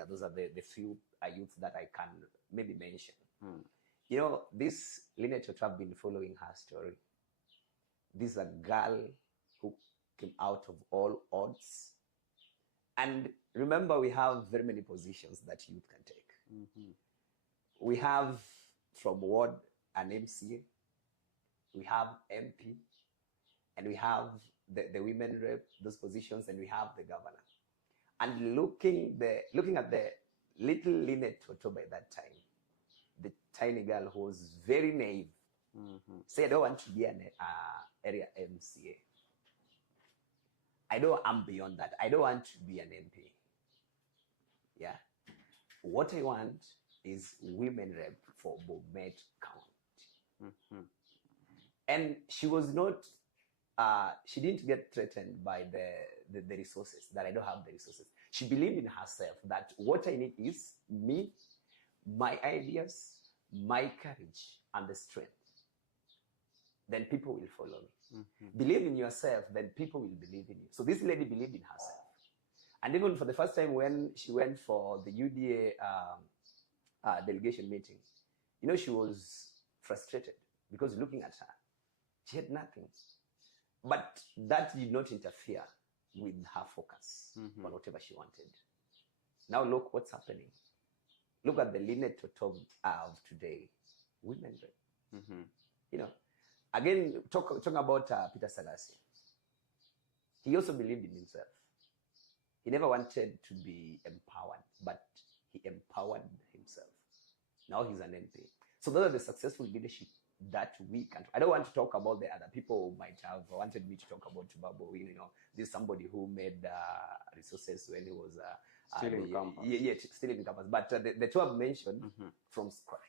Yeah, those are the few youths that I can maybe mention. You know, this Linet Toto, have been following her story. This is a girl who came out of all odds. And remember, we have very many positions that youth can take. We have from ward an MCA, we have MP, and we have the women rep, those positions, and we have the governor. And looking at the little Linet Toto by that time, the tiny girl who was very naive, said, I don't want to be an area MCA. I'm beyond that. I don't want to be an MP. Yeah. What I want is women rep for Bomet County. And she was not, she didn't get threatened by the resources, that I don't have the resources. She believed in herself that what I need is me, my ideas, my courage, and the strength. Then people will follow me. Believe in yourself, then people will believe in you. So this lady believed in herself. And even for the first time when she went for the UDA delegation meeting, you know, she was frustrated because looking at her, she had nothing. But that did not interfere with her focus on whatever she wanted. Now look what's happening. Look at the Linet Toto of today. Women rep. You know, again, talking about Peter Salassi. He also believed in himself. He never wanted to be empowered, but he empowered himself. Now he's an MP. So those are the successful leadership that we can. I don't want to talk about the other people who might have wanted me to talk about Tubabo. You know, this is somebody who made resources when he was still in campus. Yeah, still in campus. But the two I've mentioned from scratch,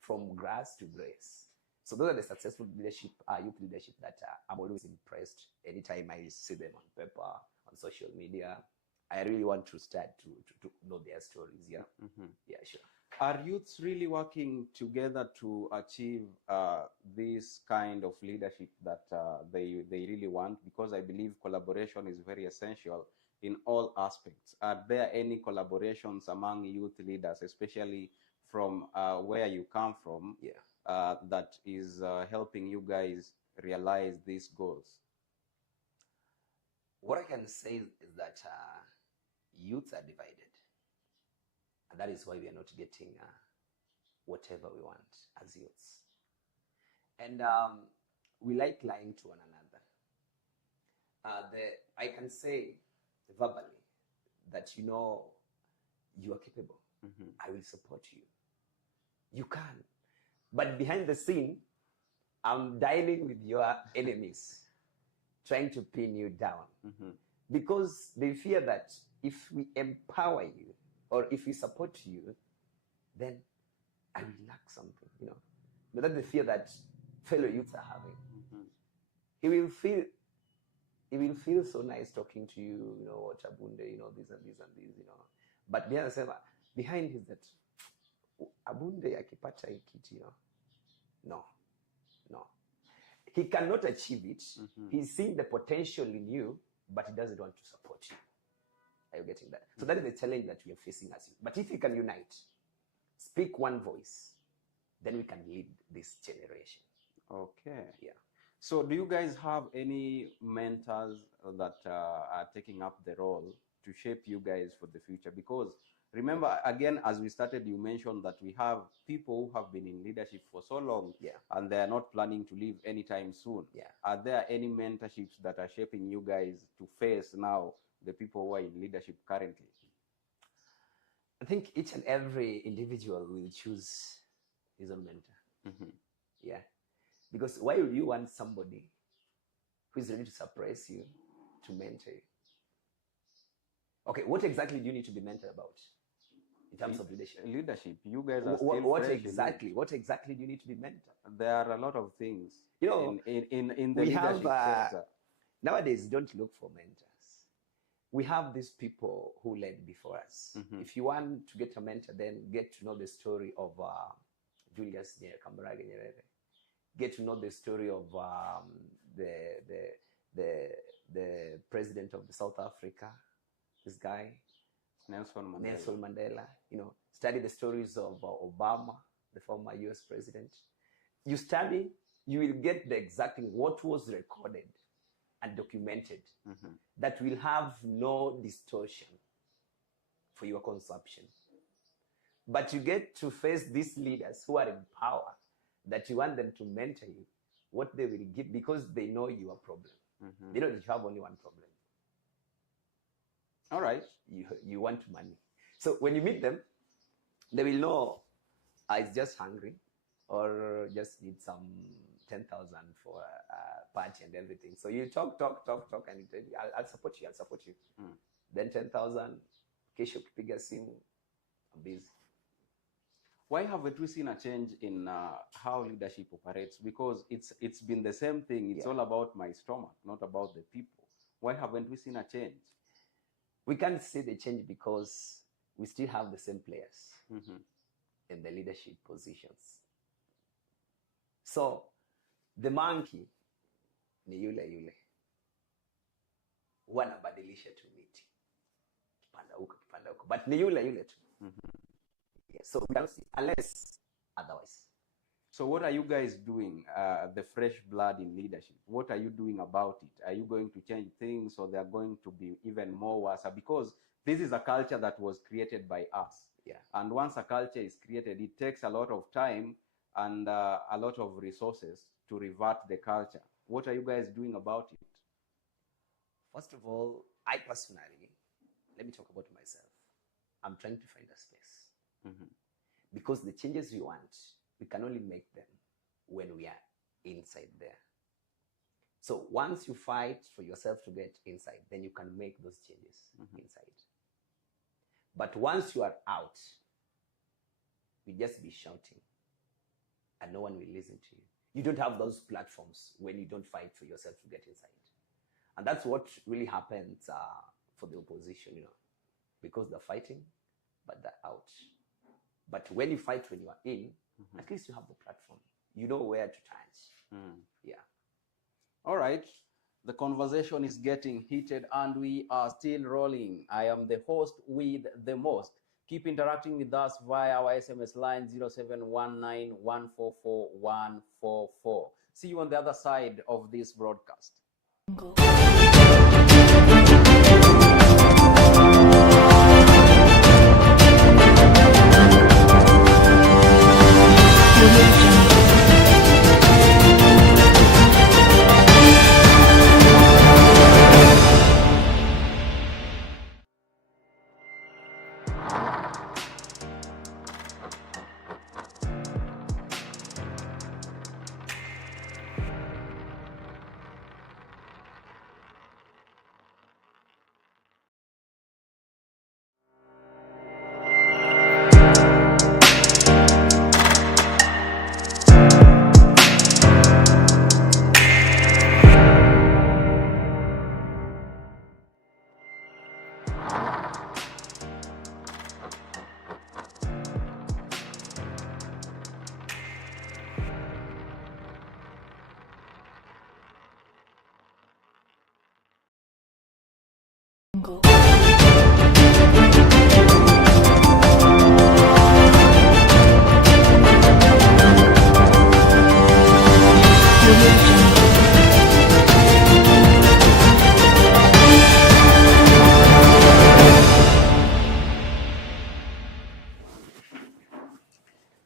from grass to grace. So those are the successful leadership, youth leadership that I'm always impressed anytime I see them on paper, on social media. I really want to start to know their stories. Yeah, yeah, sure. Are youths really working together to achieve this kind of leadership that they really want? Because I believe collaboration is very essential in all aspects. Are there any collaborations among youth leaders, especially from where you come from, that is helping you guys realize these goals? What I can say is that youths are divided. And that is why we are not getting whatever we want as youths. And we like lying to one another. I can say verbally that, you know, you are capable. I will support you. You can. But behind the scene, I'm dining with your enemies, trying to pin you down. Because they fear that if we empower you, or if we support you, then I will lack something, you know. But that's the fear that fellow youths are having. He will feel so nice talking to you, you know, Abunde, you know, this and this and this, you know. But behind is that Abunde akipata ikiti, you know. No. He cannot achieve it. He's seeing the potential in you, but he doesn't want to support you. Are you getting that? So that is the challenge that we are facing as you. But if we can unite, speak one voice, then we can lead this generation. Okay. Yeah. So do you guys have any mentors that are taking up the role to shape you guys for the future? Because remember, again, as we started, you mentioned that we have people who have been in leadership for so long, and they are not planning to leave anytime soon. Are there any mentorships that are shaping you guys to face now the people who are in leadership currently? I think each and every individual will choose his own mentor. Yeah. Because why would you want somebody who is ready to suppress you to mentor you? Okay, what exactly do you need to be mentored about in terms of leadership? Leadership. You guys are what exactly do you need to be mentored? There are a lot of things. You know, in the leadership sector. Nowadays, don't look for mentors. We have these people who led before us. If you want to get a mentor, then get to know the story of Julius Nyerere. Get to know the story of the president of South Africa, this guy, Nelson Mandela. You know, study the stories of Obama, the former US president. You study, you will get the exactly what was recorded and documented that will have no distortion for your consumption. But you get to face these leaders who are in power that you want them to mentor you, what they will give, because they know your problem. They know that you have only one problem. All right. You want money. So when you meet them, they will know it's just hungry or just need some 10,000 for a party and everything. So you talk, and you tell you, I'll support you. Then 10,000, kesho kipiga simu, I'm busy. Why haven't we seen a change in how leadership operates? Because it's been the same thing. It's all about my stomach, not about the people. Why haven't we seen a change? We can't see the change because we still have the same players in the leadership positions. So the monkey ni yule wanabadilisha tu miti kipanda huko, but ni yule tu. So we don't see unless otherwise. So what are you guys doing, the fresh blood in leadership? What are you doing about it? Are you going to change things, or they are going to be even more worse? Because this is a culture that was created by us. Yeah. And once a culture is created, it takes a lot of time and a lot of resources to revert the culture. What are you guys doing about it? First of all, I personally, let me talk about myself. I'm trying to find a space. Because the changes we want, we can only make them when we are inside there. So once you fight for yourself to get inside, then you can make those changes inside. But once you are out, you just be shouting and no one will listen to you. You don't have those platforms when you don't fight for yourself to get inside. And that's what really happens for the opposition, you know, because they're fighting, but they're out. But when you fight when you are in, at least you have the platform. You know where to touch. Yeah. All right. The conversation is getting heated and we are still rolling. I am the host with the most. Keep interacting with us via our SMS line 0719144144. See you on the other side of this broadcast.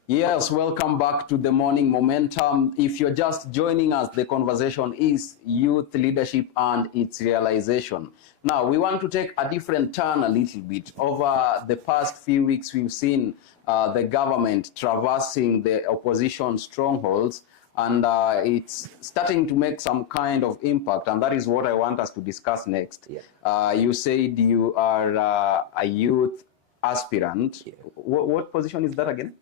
Yes, welcome back to the Morning Momentum. If you're just joining us, the conversation is youth leadership and its realization. Now, we want to take a different turn a little bit. Over the past few weeks, we've seen the government traversing the opposition strongholds, and it's starting to make some kind of impact, and that is what I want us to discuss next. Yeah. You said you are a youth aspirant. Yeah. What position is that again?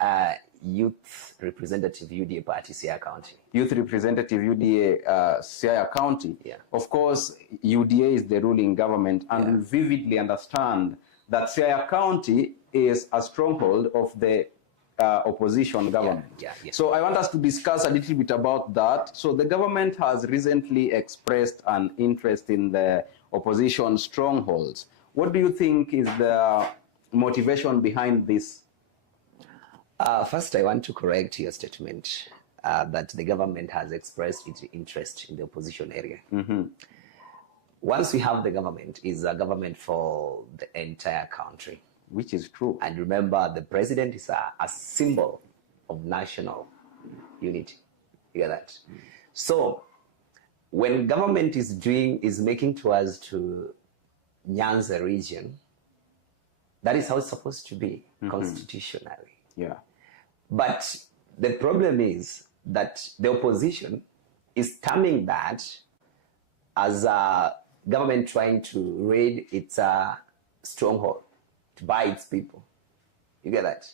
Youth Representative UDA Party, Siaya County. Youth Representative UDA, Siaya County. Yeah. Of course, UDA is the ruling government, and we vividly understand that Siaya County is a stronghold of the opposition government. Yeah. So I want us to discuss a little bit about that. So the government has recently expressed an interest in the opposition strongholds. What do you think is the motivation behind this? First, I want to correct your statement that the government has expressed its interest in the opposition area. Once we have the government, it's a government for the entire country. Which is true. And remember, the president is a symbol of national unity. You get that? So, when government is making towards to Nyanza region, that is how it's supposed to be constitutionally. Yeah. But the problem is that the opposition is terming that as a government trying to raid its stronghold, to buy its people. You get that?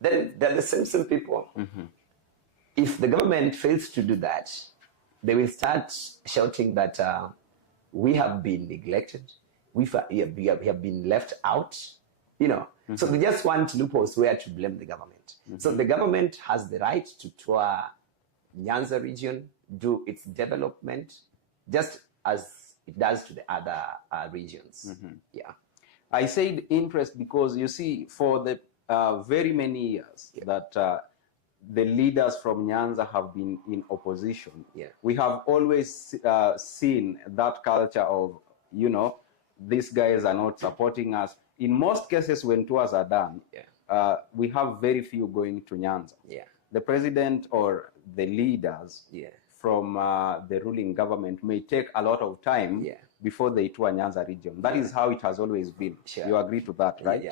Then they're the same people. If the government fails to do that, they will start shouting that we have been neglected, we have been left out, you know. So they just want loopholes where to blame the government. So the government has the right to tour Nyanza region, do its development, just as it does to the other regions. Yeah. I said interest because, you see, for the very many years that the leaders from Nyanza have been in opposition, we have always seen that culture of, you know, these guys are not supporting us. In most cases, when tours are done, we have very few going to Nyanza. The president or the leaders from the ruling government may take a lot of time before they tour Nyanza region. That is how it has always been. You agree to that, right?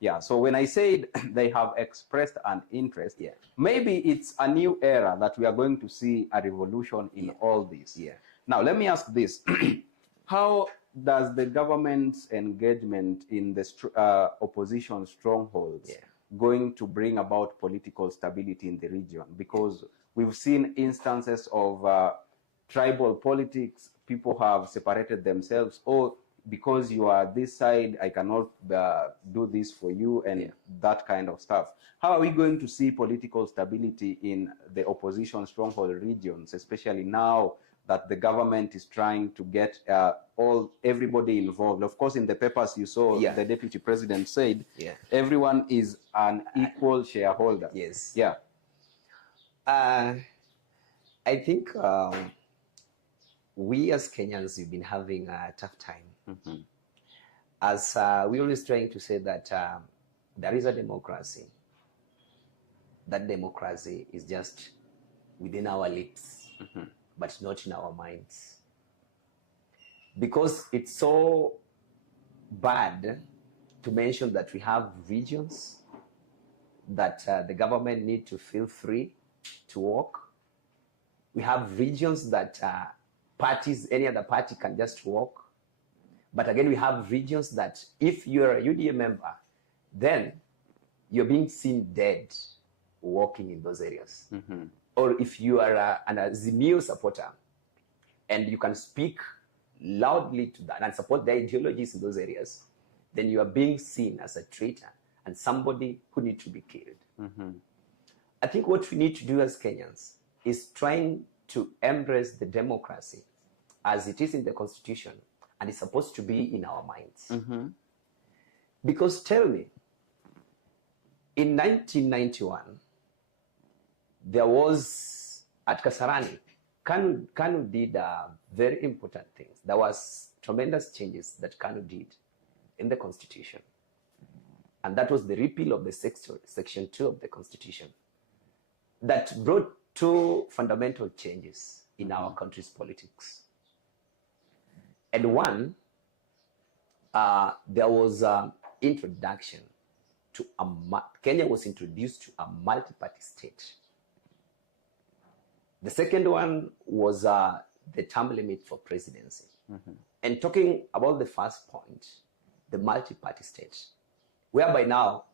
Yeah. So when I said they have expressed an interest, maybe it's a new era that we are going to see a revolution in all this. Now, let me ask this. How does the government's engagement in the opposition strongholds going to bring about political stability in the region? Because we've seen instances of tribal politics. People have separated themselves. Oh, because you are this side, I cannot do this for you, and that kind of stuff. How are we going to see political stability in the opposition stronghold regions, especially now that the government is trying to get everybody involved? Of course, in the papers you saw, the deputy president said everyone is an equal shareholder. I think we as Kenyans, we've been having a tough time. As we're always trying to say that there is a democracy. That democracy is just within our lips, but not in our minds. Because it's so bad to mention that we have regions that the government need to feel free to work. We have regions that parties, any other party can just work. But again, we have regions that if you're a UDA member, then you're being seen dead walking in those areas. Or if you are an Azimio supporter and you can speak loudly to that and support their ideologies in those areas, then you are being seen as a traitor and somebody who needs to be killed. I think what we need to do as Kenyans is trying to embrace the democracy as it is in the Constitution and is supposed to be in our minds. Because tell me, in 1991, there was, at Kasarani, Kanu did very important things. There was tremendous changes that Kanu did in the Constitution. And that was the repeal of the Section 2 of the Constitution that brought two fundamental changes in our country's politics. And one, there was an introduction to Kenya was introduced to a multi-party state. The second one was the term limit for presidency. And talking about the first point, the multi-party state, whereby now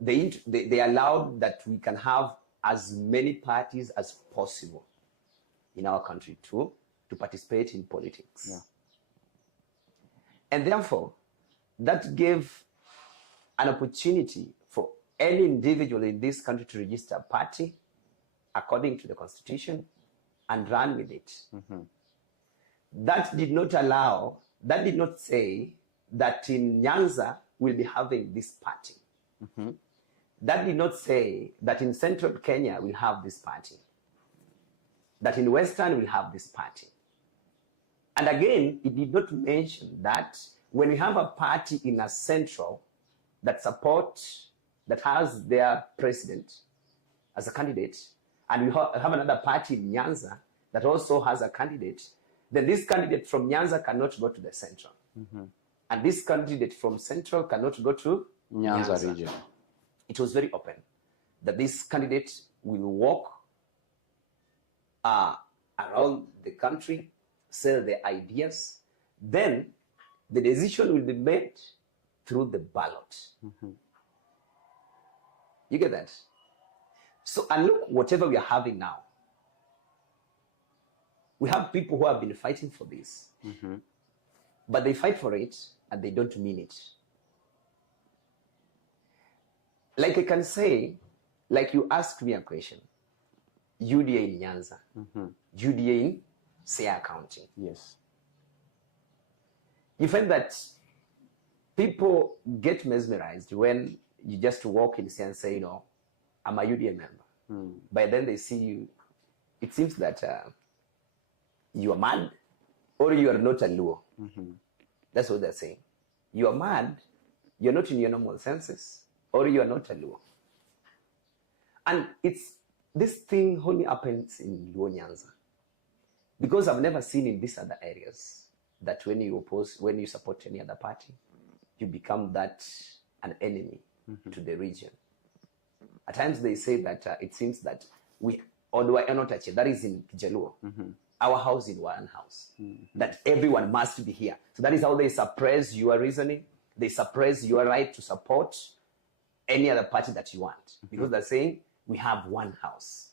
they allowed that we can have as many parties as possible in our country to participate in politics. And therefore, that gave an opportunity for any individual in this country to register a party according to the Constitution and run with it. That did not say that in Nyanza will be having this party. That did not say that in central Kenya we'll have this party, that in western we'll have this party. And again, it did not mention that when we have a party in a central that has their president as a candidate, and we have another party in Nyanza that also has a candidate, then this candidate from Nyanza cannot go to the central. And this candidate from central cannot go to Nyanza region. It was very open that this candidate will walk around the country, sell their ideas, then the decision will be made through the ballot. You get that? So, and look, whatever we are having now, we have people who have been fighting for this, but they fight for it and they don't mean it. Like I can say, like you asked me a question, UDA in Nyanza, UDA in Siaya County. Yes. You find that people get mesmerized when you just walk in Siaya and say, I'm a UDA member. By then they see you, it seems that you are mad or you are not a Luo. That's what they're saying. You are mad, you're not in your normal senses, or you are not a Luo. And this thing only happens in Luo Nyanza. Because I've never seen in these other areas that when you support any other party, you become an enemy to the region. At times they say that it seems that that is in Kijaluo, our house in one house, that everyone must be here. So that is how they suppress your reasoning. They suppress your right to support any other party that you want. Because they're saying, we have one house.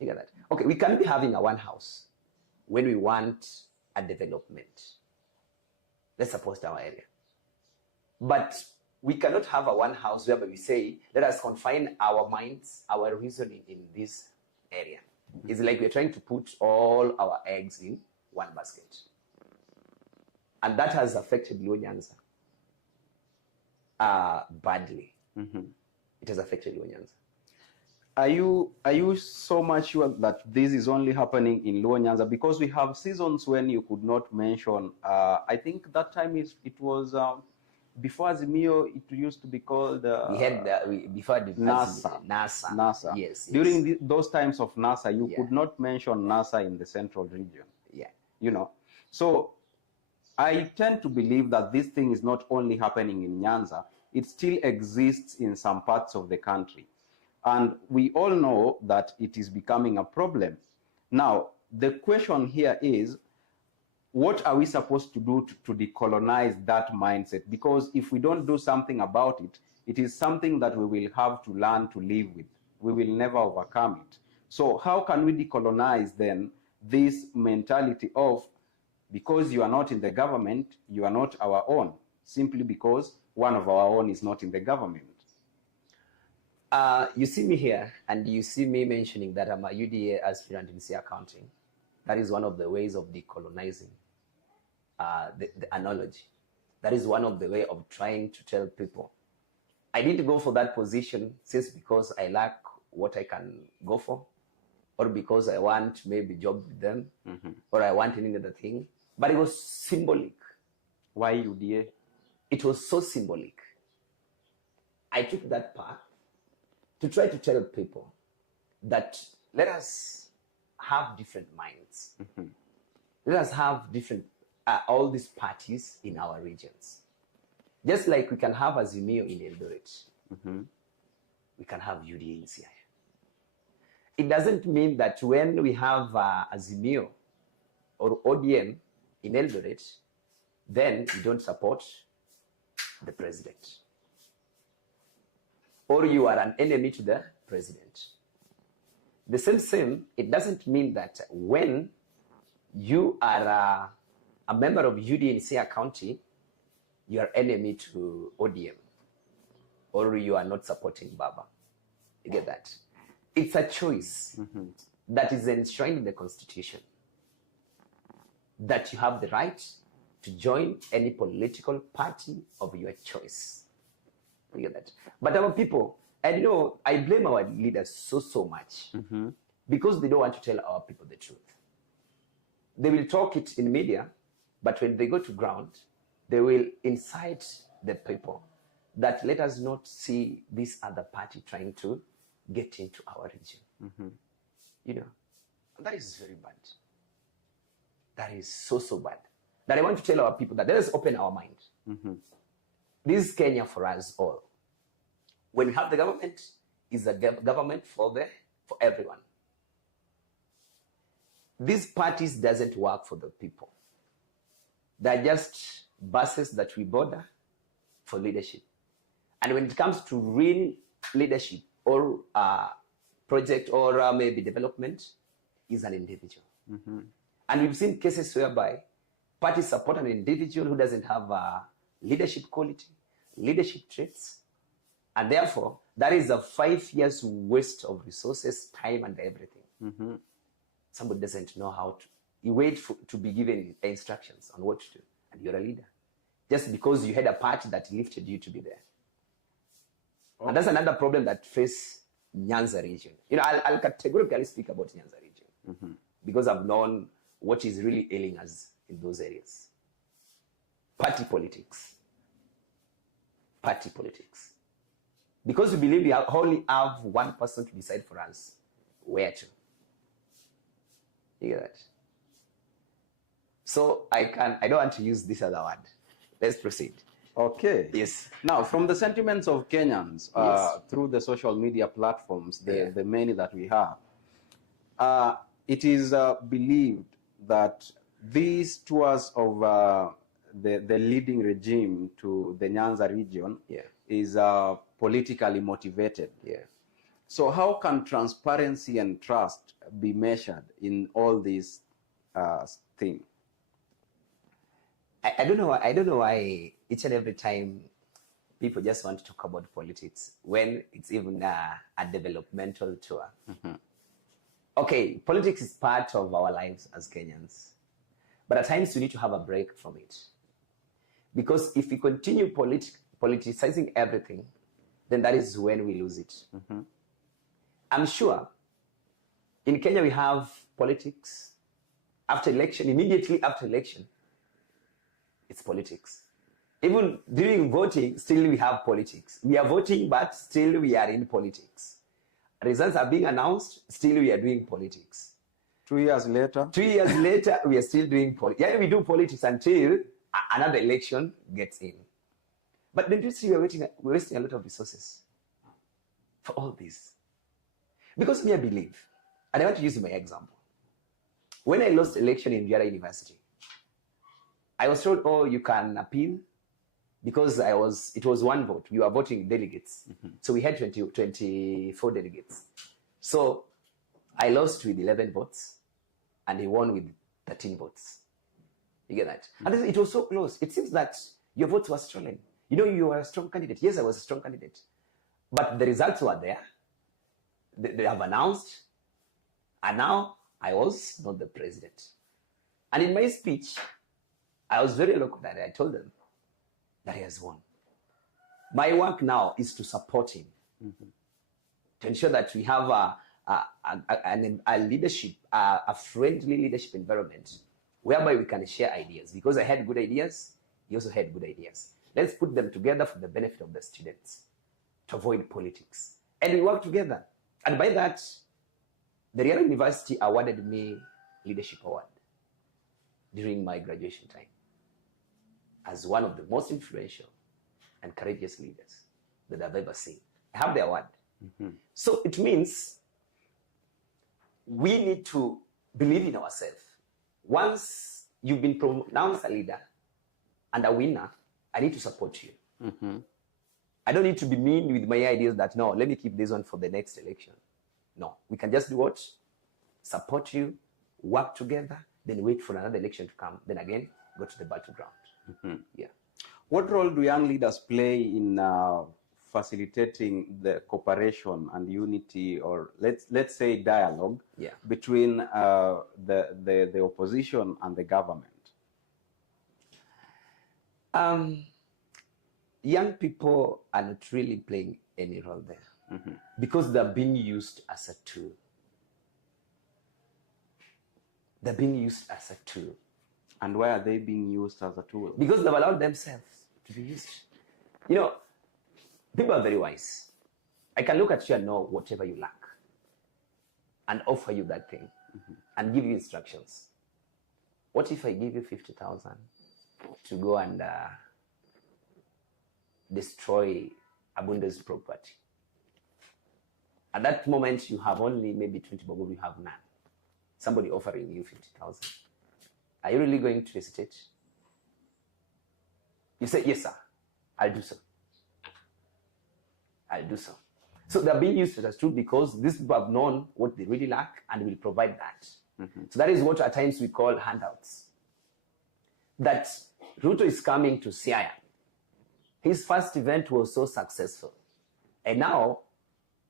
You get that? Okay, we can be having a one house when we want a development. Let's suppose our area. But we cannot have a one house where we say, let us confine our minds, our reasoning in this area. It's like we're trying to put all our eggs in one basket. And that has affected Luo Nyanza badly. It has affected Luo Nyanza. Are you so much sure that this is only happening in Luo Nyanza? Because we have seasons when you could not mention. I think that time it was before Azimio. It used to be called. We had before the NASA. NASA. Yes. During those times of NASA, you could not mention NASA in the central region. Yeah. So I tend to believe that this thing is not only happening in Nyanza. It still exists in some parts of the country. And we all know that it is becoming a problem. Now, the question here is, what are we supposed to do to decolonize that mindset? Because if we don't do something about it, it is something that we will have to learn to live with. We will never overcome it. So how can we decolonize then this mentality of, because you are not in the government, you are not our own, simply because one of our own is not in the government? You see me here, and you see me mentioning that I'm a UDA aspirant in Siaya County. That is one of the ways of decolonizing the analogy. That is one of the way of trying to tell people, I didn't go for that position since because I lack what I can go for, or because I want maybe job with them, or I want any other thing. But it was symbolic. Why UDA? It was so symbolic. I took that path to try to tell people that let us have different minds. Let us have different, all these parties in our regions. Just like we can have Azimio in Eldoret, we can have UDA in Siaya. It doesn't mean that when we have Azimio or ODM in Eldoret, then we don't support the president, or you are an enemy to the president. The same, it doesn't mean that when you are a member of UDA in Siaya County, you are enemy to ODM, or you are not supporting Baba. You get that? It's a choice that is enshrined in the Constitution, that you have the right to join any political party of your choice. You get that? But our people, and I blame our leaders so much because they don't want to tell our people the truth. They will talk it in media, but when they go to ground, they will incite the people that let us not see this other party trying to get into our region. That is very bad. That is so bad. That I want to tell our people that let us open our mind. This is Kenya for us all. When we have the government, it's a government for everyone. These parties doesn't work for the people. They're just buses that we border for leadership. And when it comes to real leadership or project or maybe development, is an individual. And we've seen cases whereby parties support an individual who doesn't have leadership quality, leadership traits, and therefore that is a 5 years waste of resources, time, and everything. Somebody doesn't know how to. You wait to be given instructions on what to do, and you're a leader. Just because you had a party that lifted you to be there. And that's another problem that faces Nyanza region. I'll categorically speak about Nyanza region because I've known what is really ailing us in those areas. Party politics. Party politics. Because we believe we only have one person to decide for us where to. You get that? So I don't want to use this other word. Let's proceed. Okay. Yes. Now, from the sentiments of Kenyans through the social media platforms, the many that we have, it is believed that these tours of the leading regime to the Nyanza region is politically motivated. So how can transparency and trust be measured in all these things? I don't know why each and every time people just want to talk about politics when it's even a developmental tour. Okay, politics is part of our lives as Kenyans. But at times we need to have a break from it. Because if we continue politicizing everything, then that is when we lose it. I'm sure in Kenya we have politics after election, immediately after election. It's politics. Even during voting, still we have politics. We are voting, but still we are in politics. Results are being announced, still we are doing politics. 2 years later? 2 years later, we are still doing politics. Yeah, we do politics until another election gets in. But don't you see we're wasting a lot of resources for all this? Because me, I believe, and I want to use my example. When I lost election in Yara University, I was told, oh, you can appeal because it was one vote. You are voting delegates. So we had 24 delegates. So I lost with 11 votes and he won with 13 votes. You get that? And it was so close. It seems that your votes were stolen. You were a strong candidate. Yes, I was a strong candidate. But the results were there. They have announced. And now I was not the president. And in my speech, I was very local that I told them that he has won. My work now is to support him, to ensure that we have a leadership, a friendly leadership environment whereby we can share ideas. Because I had good ideas, he also had good ideas. Let's put them together for the benefit of the students to avoid politics. And we work together. And by that, the Riara University awarded me Leadership Award during my graduation time as one of the most influential and courageous leaders that I've ever seen. I have the award. So it means we need to believe in ourselves. Once you've been pronounced a leader and a winner, I need to support you. I don't need to be mean with my ideas that, no, let me keep this one for the next election. No, we can just do what? Support you, work together, then wait for another election to come, then again, go to the battleground. Yeah. What role do young leaders play in facilitating the cooperation and unity, or let's say dialogue, between the opposition and the government? Young people are not really playing any role there because they're being used as a tool. They're being used as a tool. And why are they being used as a tool? Because they've allowed themselves to be used. You know, people are very wise. I can look at you and know whatever you lack and offer you that thing and give you instructions. What if I give you 50,000 to go and destroy Abunde's property? At that moment, you have only maybe 20 bob, you have none. Somebody offering you 50,000. Are you really going to hesitate? You say, yes, sir, I'll do so. I'll do so. So they're being used as tool because these people have known what they really lack and will provide that. So that is what at times we call handouts. That Ruto is coming to Siaya. His first event was so successful. And now,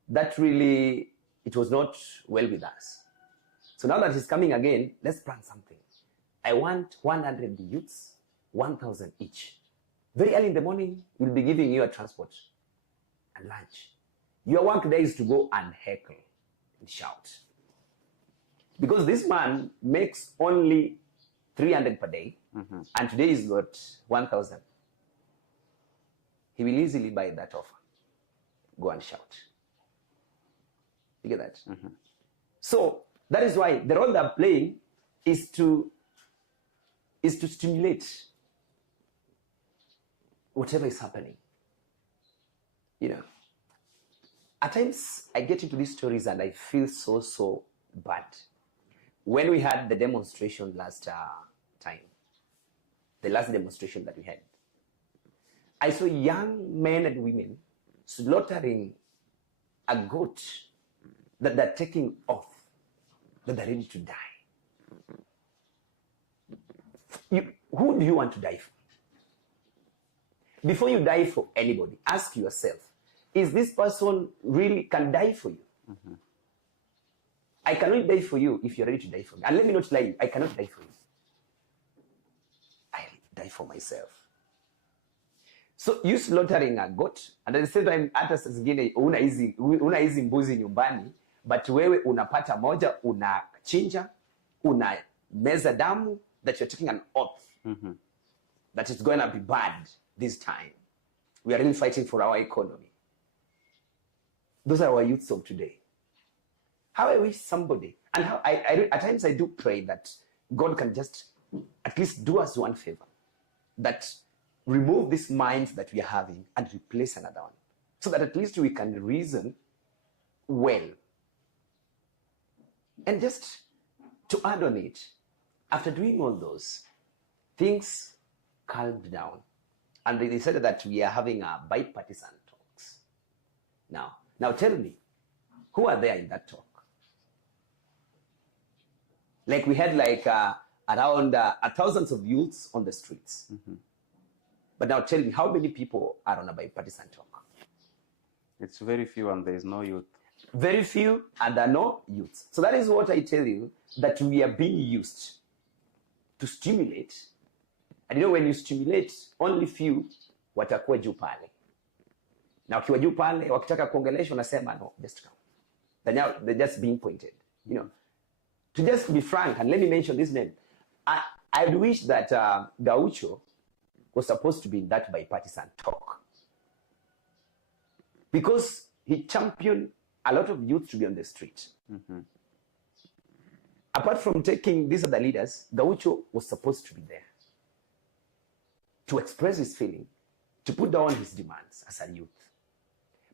that really, it was not well with us. So now that he's coming again, let's plan something. I want 100 youths, 1,000 each. Very early in the morning, we'll be giving you a transport and lunch. Your work there is to go and heckle and shout. Because this man makes only 300 per day, and today he's got 1,000. He will easily buy that offer. Go and shout. You get that? So that is why the role they're playing is to stimulate whatever is happening. You know, at times I get into these stories and I feel so bad. When we had the demonstration last time, the last demonstration that we had, I saw young men and women slaughtering a goat that they're taking off, that they're ready to die. Who do you want to die for? Before you die for anybody, ask yourself, is this person really can die for you? I cannot die for you if you're ready to die for me. And let me not lie, I cannot die for you. I die for myself. So you slaughtering a goat, and at the same time, hata saa zingine una hizi mbuzi nyumbani, but wewe unapata moja, unachinja, una meza damu, that you're taking an oath that it's going to be bad this time. We are really fighting for our economy. Those are our youths of today. How I wish somebody, and how I at times I do pray that God can just at least do us one favor, that remove these minds that we are having and replace another one, so that at least we can reason well. And just to add on it, after doing all those, things calmed down. And they decided that we are having a bipartisan talks. Now tell me, who are there in that talk? Like we had like around thousands of youths on the streets. But now tell me, how many people are on a bipartisan talk? It's very few and there is no youth. Very few and there are no youths. So that is what I tell you, that we are being used to stimulate. And you know, when you stimulate, only few watakuwa juu pale. Na wakiwa juu pale, wakitaka kuongeleshwa nasema no, just come. They're just being pointed. You know, to just be frank, and let me mention this name. I wish that Gaucho was supposed to be in that bipartisan talk, because he championed a lot of youth to be on the street. Apart from taking these other leaders, Gaucho was supposed to be there to express his feeling, to put down his demands as a youth.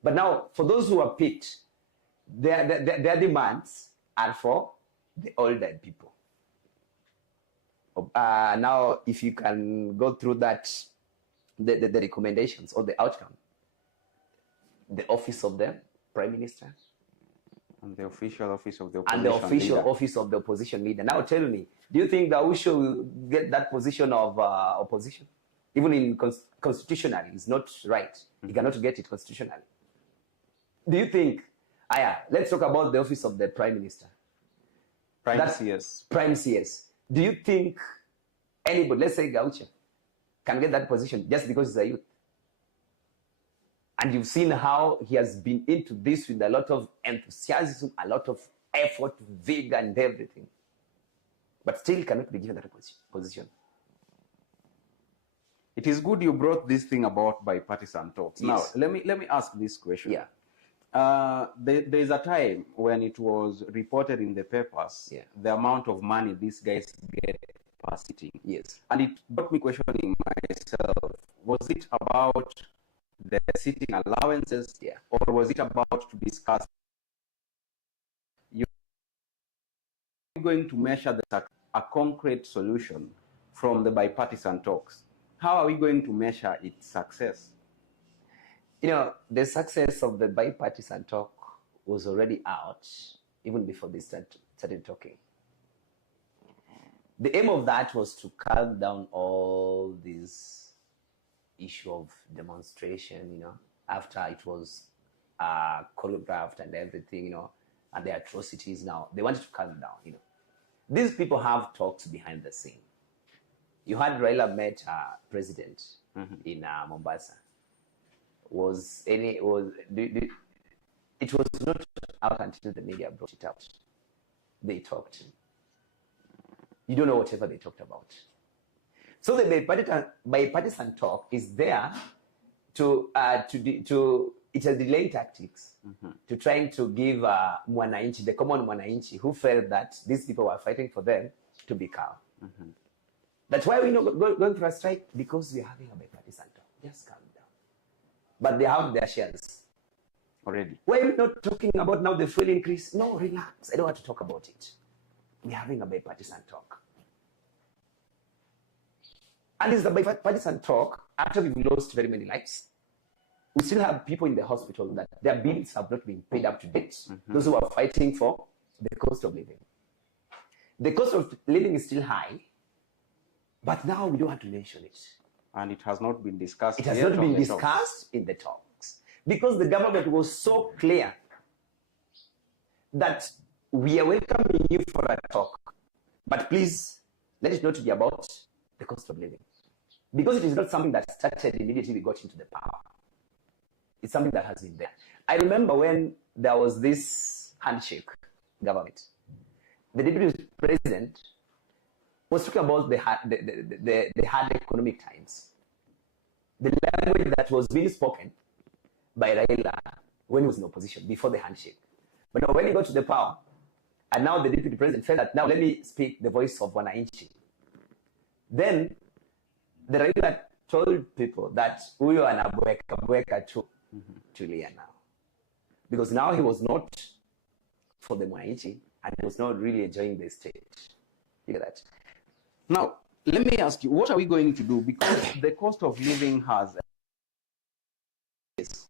But now, for those who are picked, their demands are for the older people. Now, if you can go through that, the recommendations or the outcome, the office of the Prime Minister, and the official office of the opposition and the official leader. office of the opposition leader. Now tell me, do you think that we should get that position of opposition? Even in constitutionally, it's not right. He cannot get it constitutionally. Do you think, let's talk about the office of the Prime Minister. Prime CS. Prime CS. Do you think anybody, let's say Gaucho, can get that position just because he's a youth. And you've seen how he has been into this with a lot of enthusiasm, a lot of effort, vigor, and everything. But still cannot be given that position. It is good you brought this thing about bipartisan talks. Yes. Now, let me ask this question. Yeah. There's a time when it was reported in the papers, the amount of money these guys get per sitting. Yes. And it got me questioning myself. Was it about the sitting allowances, or was it about to discuss? You're going to measure a concrete solution from the bipartisan talks. How are we going to measure its success? You know, the success of the bipartisan talk was already out even before they started talking. The aim of that was to calm down all this issue of demonstration, you know, after it was choreographed and everything, you know, and the atrocities. Now they wanted to calm down, you know. These people have talks behind the scene. You had Raila met president in Mombasa. It was not out until the media brought it out. They talked. You don't know whatever they talked about. So the bipartisan talk is there to it's a delaying tactics to trying to give Mwananchi, the common Mwananchi, who felt that these people were fighting for them, to be calm. That's why we're not going for a strike, because we're having a bipartisan talk. Just calm down. But they have their shares already. Why are we not talking about now the fuel increase? No, relax. I don't want to talk about it. We're having a bipartisan talk. And it's the bipartisan talk after we've lost very many lives. We still have people in the hospital that their bills have not been paid up to date. Those who are fighting for the cost of living. The cost of living is still high, but now we don't have to mention it. And it has not been discussed. It has not been discussed in the talks. Because the government was so clear that we are welcoming you for a talk, but please let it not be about the cost of living. Because it is not something that started immediately we got into the power. It's something that has been there. I remember when there was this handshake government, the deputy president was talking about the hard economic times. The language that was being spoken by Raila when he was in opposition, before the handshake. But now when he got to the power, and now the deputy president felt that, now let me speak the voice of Wananchi. Then the Raila told people that we are Albakwekwe to Julia now. Because now he was not for the Wananchi, and he was not really enjoying the state. You get that? Now, let me ask you, what are we going to do? Because the cost of living has... Yes.